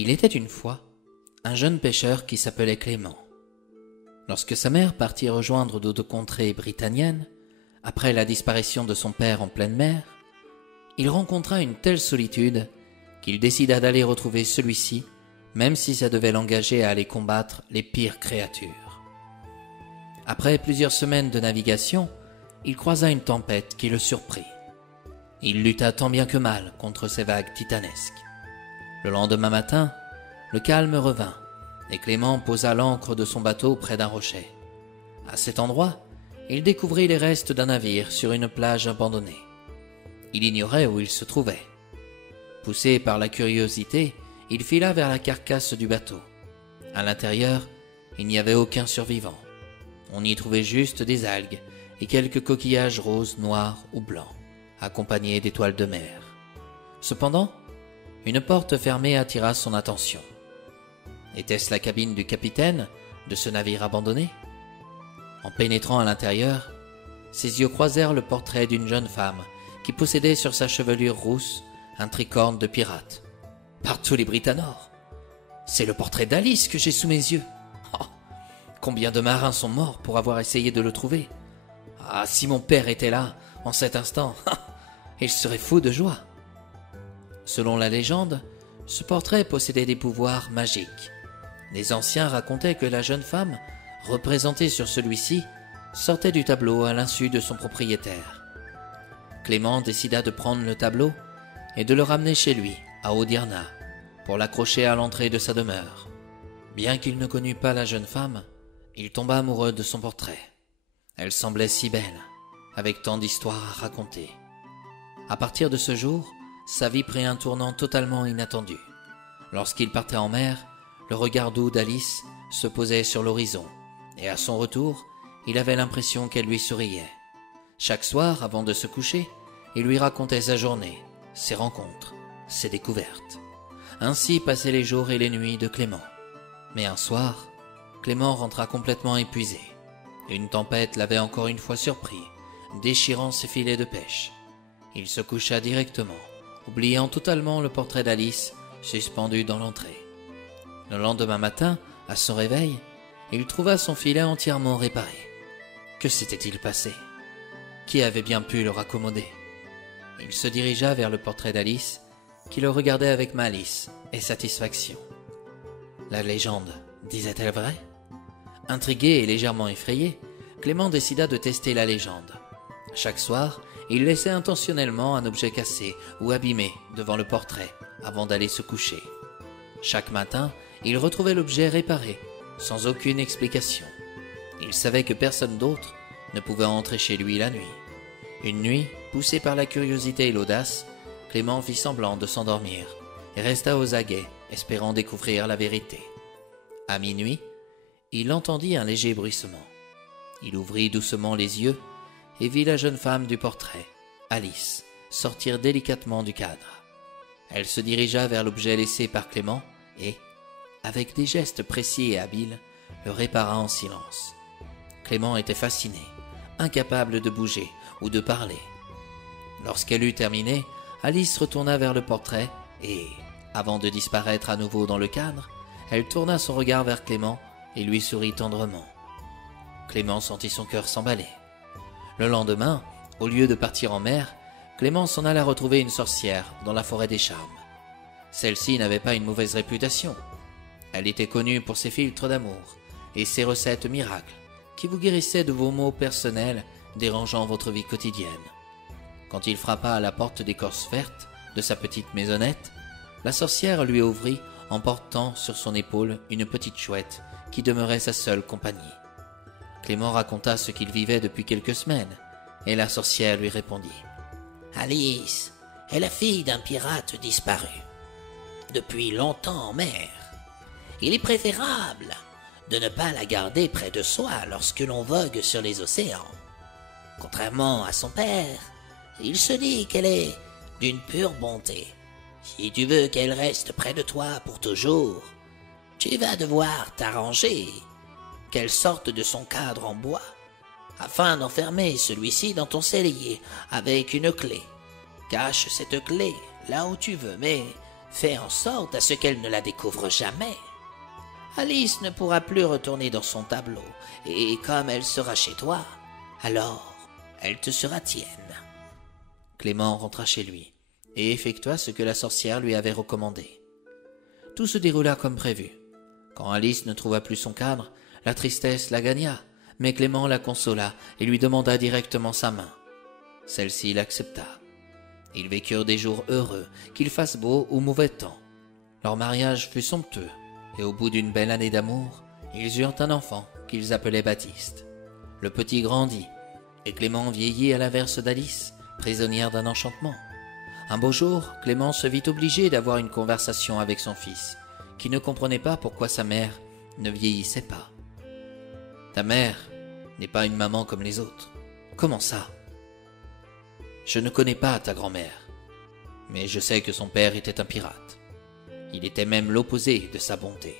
Il était une fois un jeune pêcheur qui s'appelait Clément. Lorsque sa mère partit rejoindre d'autres contrées britanniennes, après la disparition de son père en pleine mer, il rencontra une telle solitude qu'il décida d'aller retrouver celui-ci, même si ça devait l'engager à aller combattre les pires créatures. Après plusieurs semaines de navigation, il croisa une tempête qui le surprit. Il lutta tant bien que mal contre ces vagues titanesques. Le lendemain matin, le calme revint et Clément posa l'ancre de son bateau près d'un rocher. À cet endroit, il découvrit les restes d'un navire sur une plage abandonnée. Il ignorait où il se trouvait. Poussé par la curiosité, il fila vers la carcasse du bateau. À l'intérieur, il n'y avait aucun survivant. On y trouvait juste des algues et quelques coquillages roses, noirs ou blancs, accompagnés d'étoiles de mer. Cependant, une porte fermée attira son attention. Était-ce la cabine du capitaine de ce navire abandonné? En pénétrant à l'intérieur, ses yeux croisèrent le portrait d'une jeune femme qui possédait sur sa chevelure rousse un tricorne de pirate. Par tous les Britanores, c'est le portrait d'Alice que j'ai sous mes yeux. Oh, combien de marins sont morts pour avoir essayé de le trouver. Ah, si mon père était là, en cet instant, il serait fou de joie. Selon la légende, ce portrait possédait des pouvoirs magiques. Les anciens racontaient que la jeune femme, représentée sur celui-ci, sortait du tableau à l'insu de son propriétaire. Clément décida de prendre le tableau et de le ramener chez lui, à Odirna, pour l'accrocher à l'entrée de sa demeure. Bien qu'il ne connût pas la jeune femme, il tomba amoureux de son portrait. Elle semblait si belle, avec tant d'histoires à raconter. À partir de ce jour, sa vie prit un tournant totalement inattendu. Lorsqu'il partait en mer, le regard doux d'Alice se posait sur l'horizon, et à son retour, il avait l'impression qu'elle lui souriait. Chaque soir, avant de se coucher, il lui racontait sa journée, ses rencontres, ses découvertes. Ainsi passaient les jours et les nuits de Clément. Mais un soir, Clément rentra complètement épuisé. Une tempête l'avait encore une fois surpris, déchirant ses filets de pêche. Il se coucha directement, oubliant totalement le portrait d'Alice suspendu dans l'entrée. Le lendemain matin, à son réveil, il trouva son filet entièrement réparé. Que s'était-il passé? Qui avait bien pu le raccommoder? Il se dirigea vers le portrait d'Alice, qui le regardait avec malice et satisfaction. La légende disait-elle vrai? Intrigué et légèrement effrayé, Clément décida de tester la légende. Chaque soir, il laissait intentionnellement un objet cassé ou abîmé devant le portrait avant d'aller se coucher. Chaque matin, il retrouvait l'objet réparé, sans aucune explication. Il savait que personne d'autre ne pouvait entrer chez lui la nuit. Une nuit, poussé par la curiosité et l'audace, Clément fit semblant de s'endormir et resta aux aguets, espérant découvrir la vérité. À minuit, il entendit un léger bruissement. Il ouvrit doucement les yeux et vit la jeune femme du portrait, Alice, sortir délicatement du cadre. Elle se dirigea vers l'objet laissé par Clément et, avec des gestes précis et habiles, le répara en silence. Clément était fasciné, incapable de bouger ou de parler. Lorsqu'elle eut terminé, Alice retourna vers le portrait et, avant de disparaître à nouveau dans le cadre, elle tourna son regard vers Clément et lui sourit tendrement. Clément sentit son cœur s'emballer. Le lendemain, au lieu de partir en mer, Clément s'en alla retrouver une sorcière dans la forêt des Charmes. Celle-ci n'avait pas une mauvaise réputation. Elle était connue pour ses filtres d'amour et ses recettes miracles qui vous guérissaient de vos maux personnels dérangeant votre vie quotidienne. Quand il frappa à la porte d'écorce verte de sa petite maisonnette, la sorcière lui ouvrit en portant sur son épaule une petite chouette qui demeurait sa seule compagnie. Clément raconta ce qu'il vivait depuis quelques semaines et la sorcière lui répondit: « Alice est la fille d'un pirate disparu, depuis longtemps en mer. Il est préférable de ne pas la garder près de soi lorsque l'on vogue sur les océans. Contrairement à son père, il se dit qu'elle est d'une pure bonté. Si tu veux qu'elle reste près de toi pour toujours, tu vas devoir t'arranger qu'elle sorte de son cadre en bois, afin d'enfermer celui-ci dans ton cellier avec une clé. Cache cette clé là où tu veux, mais fais en sorte à ce qu'elle ne la découvre jamais. Alice ne pourra plus retourner dans son tableau, et comme elle sera chez toi, alors elle te sera tienne. » Clément rentra chez lui et effectua ce que la sorcière lui avait recommandé. Tout se déroula comme prévu. Quand Alice ne trouva plus son cadre, la tristesse la gagna, mais Clément la consola et lui demanda directement sa main. Celle-ci l'accepta. Ils vécurent des jours heureux, qu'il fasse beau ou mauvais temps. Leur mariage fut somptueux, et au bout d'une belle année d'amour, ils eurent un enfant qu'ils appelaient Baptiste. Le petit grandit, et Clément vieillit à l'inverse d'Alice, prisonnière d'un enchantement. Un beau jour, Clément se vit obligé d'avoir une conversation avec son fils, qui ne comprenait pas pourquoi sa mère ne vieillissait pas. « Ta mère n'est pas une maman comme les autres. Comment ça ? Je ne connais pas ta grand-mère, mais je sais que son père était un pirate. Il était même l'opposé de sa bonté.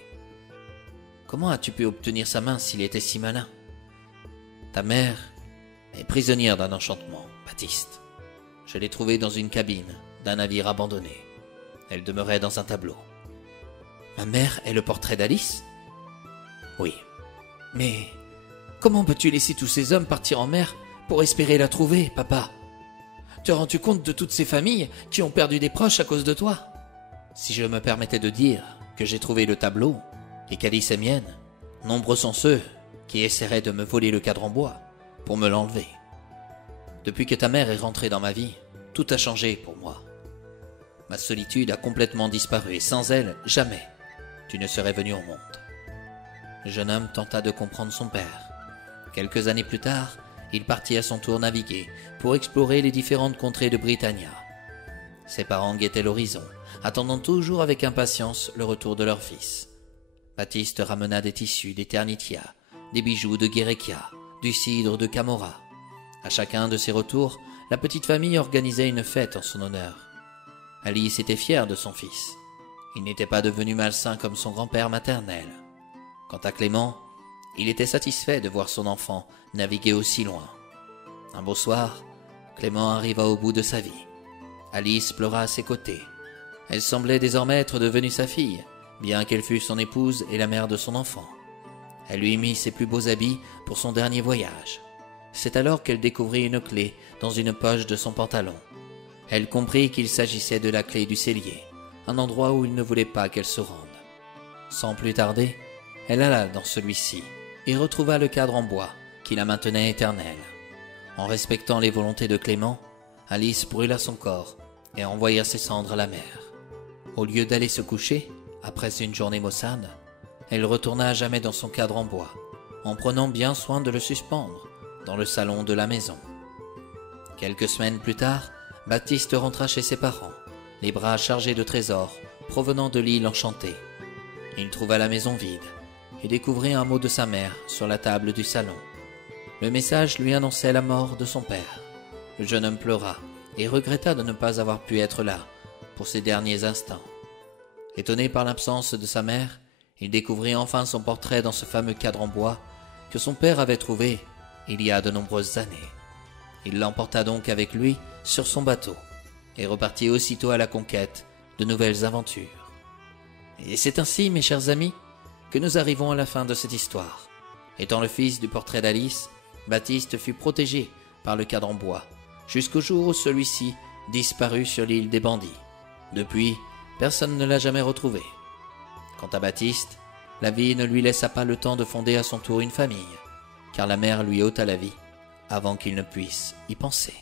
Comment as-tu pu obtenir sa main s'il était si malin ? Ta mère est prisonnière d'un enchantement, Baptiste. Je l'ai trouvée dans une cabine d'un navire abandonné. Elle demeurait dans un tableau. Ma mère est le portrait d'Alice ? Oui. Mais comment peux-tu laisser tous ces hommes partir en mer pour espérer la trouver, papa ? Te rends-tu compte de toutes ces familles qui ont perdu des proches à cause de toi ? Si je me permettais de dire que j'ai trouvé le tableau et qu'Alice est mienne, nombreux sont ceux qui essaieraient de me voler le cadre en bois pour me l'enlever. Depuis que ta mère est rentrée dans ma vie, tout a changé pour moi. Ma solitude a complètement disparu et sans elle, jamais tu ne serais venu au monde. Le jeune homme tenta de comprendre son père. Quelques années plus tard, il partit à son tour naviguer pour explorer les différentes contrées de Britannia. Ses parents guettaient l'horizon, attendant toujours avec impatience le retour de leur fils. Baptiste ramena des tissus d'Eternitia, des bijoux de Guérékia, du cidre de Camorra. À chacun de ses retours, la petite famille organisait une fête en son honneur. Alice était fière de son fils. Il n'était pas devenu malsain comme son grand-père maternel. Quant à Clément, il était satisfait de voir son enfant naviguer aussi loin. Un beau soir, Clément arriva au bout de sa vie. Alice pleura à ses côtés. Elle semblait désormais être devenue sa fille, bien qu'elle fût son épouse et la mère de son enfant. Elle lui mit ses plus beaux habits pour son dernier voyage. C'est alors qu'elle découvrit une clé dans une poche de son pantalon. Elle comprit qu'il s'agissait de la clé du cellier, un endroit où il ne voulait pas qu'elle se rende. Sans plus tarder, elle alla dans celui-ci et retrouva le cadre en bois qui la maintenait éternelle. En respectant les volontés de Clément, Alice brûla son corps et envoya ses cendres à la mer. Au lieu d'aller se coucher, après une journée maussade, elle retourna à jamais dans son cadre en bois, en prenant bien soin de le suspendre dans le salon de la maison. Quelques semaines plus tard, Baptiste rentra chez ses parents, les bras chargés de trésors provenant de l'île enchantée. Il trouva la maison vide et découvrit un mot de sa mère sur la table du salon. Le message lui annonçait la mort de son père. Le jeune homme pleura et regretta de ne pas avoir pu être là pour ses derniers instants. Étonné par l'absence de sa mère, il découvrit enfin son portrait dans ce fameux cadre en bois que son père avait trouvé il y a de nombreuses années. Il l'emporta donc avec lui sur son bateau et repartit aussitôt à la conquête de nouvelles aventures. Et c'est ainsi, mes chers amis, que nous arrivons à la fin de cette histoire. Étant le fils du portrait d'Alice, Baptiste fut protégé par le cadre en bois, jusqu'au jour où celui-ci disparut sur l'île des bandits. Depuis, personne ne l'a jamais retrouvé. Quant à Baptiste, la vie ne lui laissa pas le temps de fonder à son tour une famille, car la mère lui ôta la vie avant qu'il ne puisse y penser.